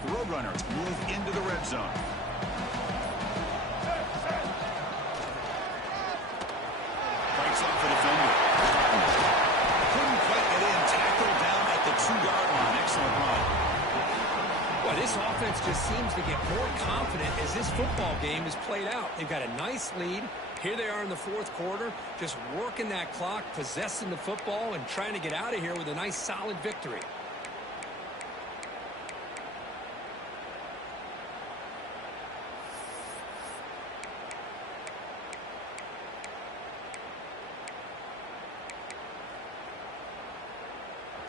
Roadrunners move into the red zone. Fights off a defender. Couldn't quite get in. Tackled down at the 2-yard line. Excellent run. Well, this offense just seems to get more confident as this football game is played out. They've got a nice lead. Here they are in the fourth quarter, just working that clock, possessing the football, and trying to get out of here with a nice, solid victory.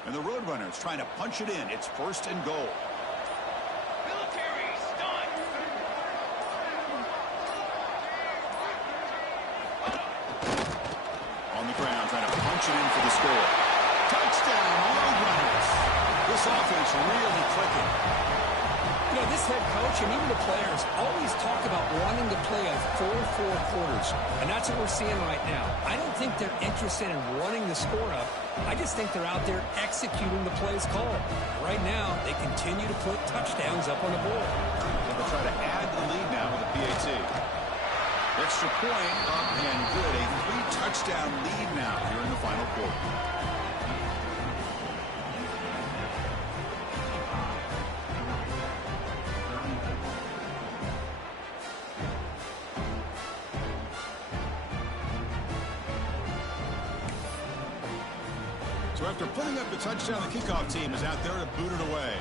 And the Roadrunners trying to punch it in. It's first and goal. Military stun. On the ground, trying to punch it in for the score. Touchdown, Roadrunners. This offense really clicking. You know, this head coach and even the players always talk about wanting to play a 4-4 quarters, and that's what we're seeing right now. I don't think they're interested in running the score up. I just think they're out there executing the plays called. Right now, they continue to put touchdowns up on the board. They'll try to add the lead now with a PAT. Extra point up and good. A 3-touchdown lead now here in the final quarter. So after putting up the touchdown, the kickoff team is out there to boot it away.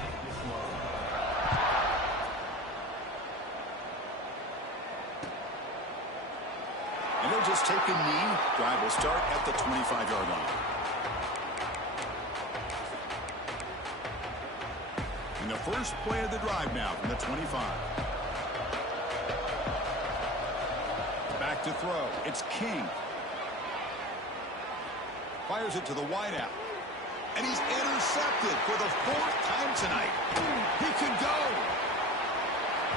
And they'll just take a knee. Drive will start at the 25-yard line. And the first play of the drive now from the 25. Back to throw. It's King. Fires it to the wideout. And he's intercepted for the 4th time tonight. He can go.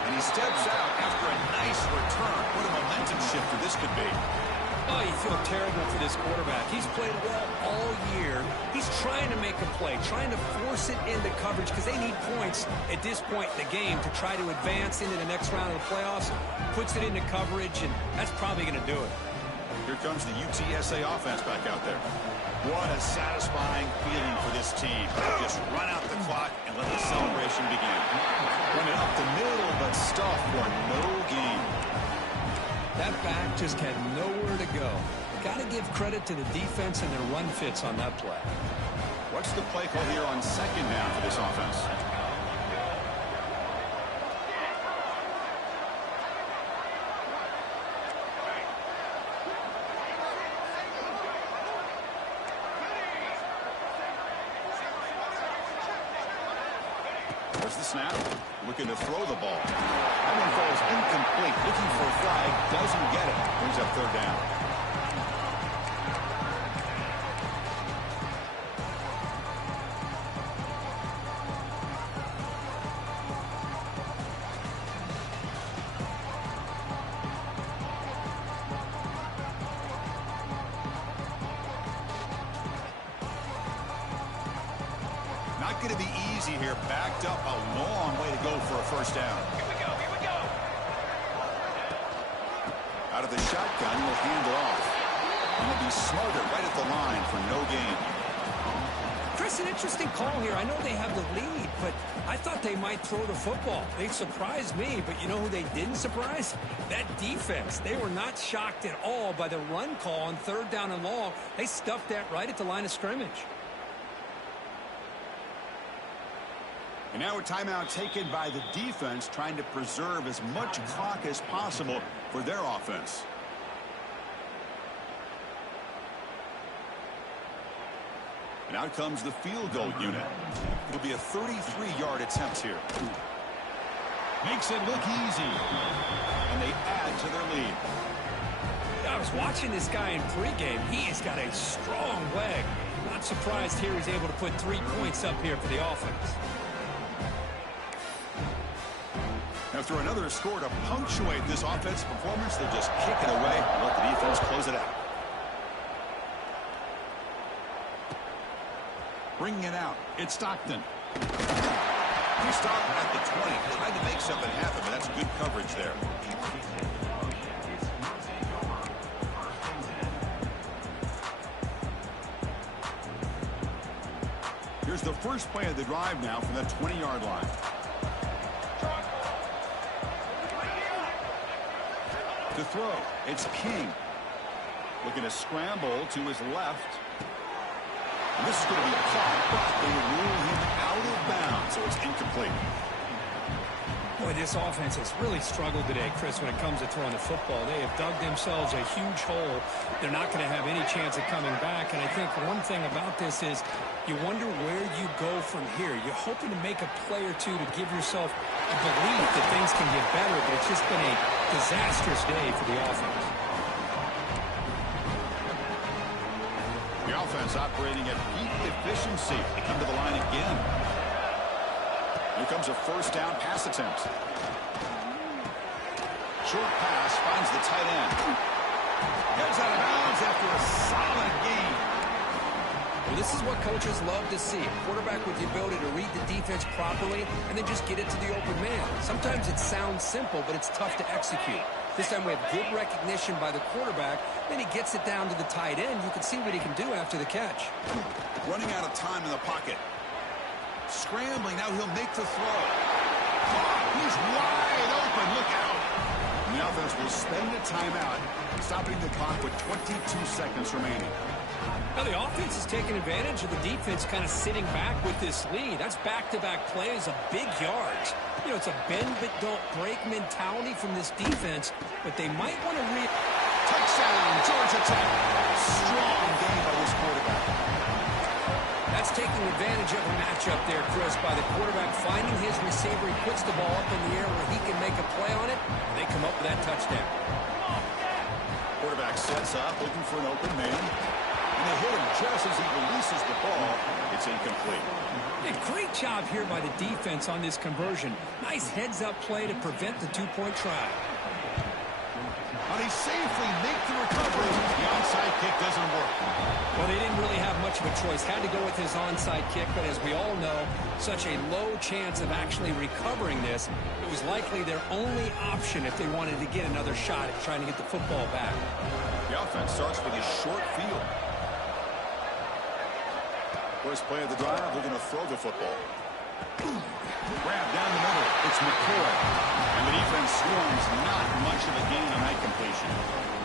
And he steps out after a nice return. What a momentum shifter this could be. Oh, you feel terrible for this quarterback. He's played well all year. He's trying to make a play, trying to force it into coverage because they need points at this point in the game to try to advance into the next round of the playoffs. Puts it into coverage, and that's probably going to do it. Here comes the UTSA offense back out there. What a satisfying feeling for this team. Just run out the clock and let the celebration begin. Running up the middle, but stuff for no gain. That back just had nowhere to go. Got to give credit to the defense and their run fits on that play. What's the play call here on second down for this offense? There's the snap. Looking to throw the ball. That one falls incomplete. Looking for a flag. Doesn't get it. Brings up third down. Not going to be easy here. Backed up a long way to go for a first down. Here we go, here we go. Out of the shotgun, he'll hand it off. And he'll be smothered right at the line for no gain. Chris, an interesting call here. I know they have the lead, but I thought they might throw the football. They surprised me, but you know who they didn't surprise? That defense. They were not shocked at all by the run call on third down and long. They stuffed that right at the line of scrimmage. And now a timeout taken by the defense, trying to preserve as much clock as possible for their offense. And out comes the field goal unit. It'll be a 33-yard attempt here. Makes it look easy. And they add to their lead. I was watching this guy in pregame. He has got a strong leg. Not surprised here he's able to put 3 points up here for the offense. Now through another score to punctuate this offensive performance, they'll just kick it away and let the defense close it out. Bringing it out, it's Stockton. He stopped at the 20, tried to make something happen, but that's good coverage there. Here's the first play of the drive now from that 20-yard line. To throw, it's King. Looking to scramble to his left. And this is going to be caught, but they rule him out of bounds, so it's incomplete. Boy, this offense has really struggled today, Chris, when it comes to throwing the football. They have dug themselves a huge hole. They're not going to have any chance of coming back. And I think one thing about this is you wonder where you go from here. You're hoping to make a play or two to give yourself a belief that things can get better, but it's just been a disastrous day for the offense. The offense operating at peak efficiency. They come to the line again. Here comes a first down pass attempt. Short pass finds the tight end. Gets out of bounds after a solid gain. Well, this is what coaches love to see. A quarterback with the ability to read the defense properly and then just get it to the open man. Sometimes it sounds simple, but it's tough to execute. This time we have good recognition by the quarterback. Then he gets it down to the tight end. You can see what he can do after the catch. Running out of time in the pocket. Scrambling, now he'll make the throw. He's wide open, look out. And the offense will spend a timeout, stopping the clock with 22 seconds remaining. Now the offense is taking advantage of the defense kind of sitting back with this lead. That's back-to-back plays of big yards. You know, it's a bend but don't break mentality from this defense, but they might want to touchdown, Georgia Tech. Strong game by this quarterback. That's taking advantage of a matchup there, Chris, by the quarterback finding his receiver. He puts the ball up in the air where he can make a play on it, and they come up with that touchdown. Quarterback sets up, looking for an open man. And they hit him just as he releases the ball. It's incomplete. A great job here by the defense on this conversion. Nice heads-up play to prevent the two-point try. But he safely makes the recovery. The onside kick doesn't work. Well, they didn't really have much of a choice. Had to go with his onside kick, but as we all know, such a low chance of actually recovering this. It was likely their only option if they wanted to get another shot at trying to get the football back. The offense starts with a short field. First play of the drive, they're going to throw the football. Grab down the middle. It's McCoy. And the defense swarms. Not much of a gain on that completion.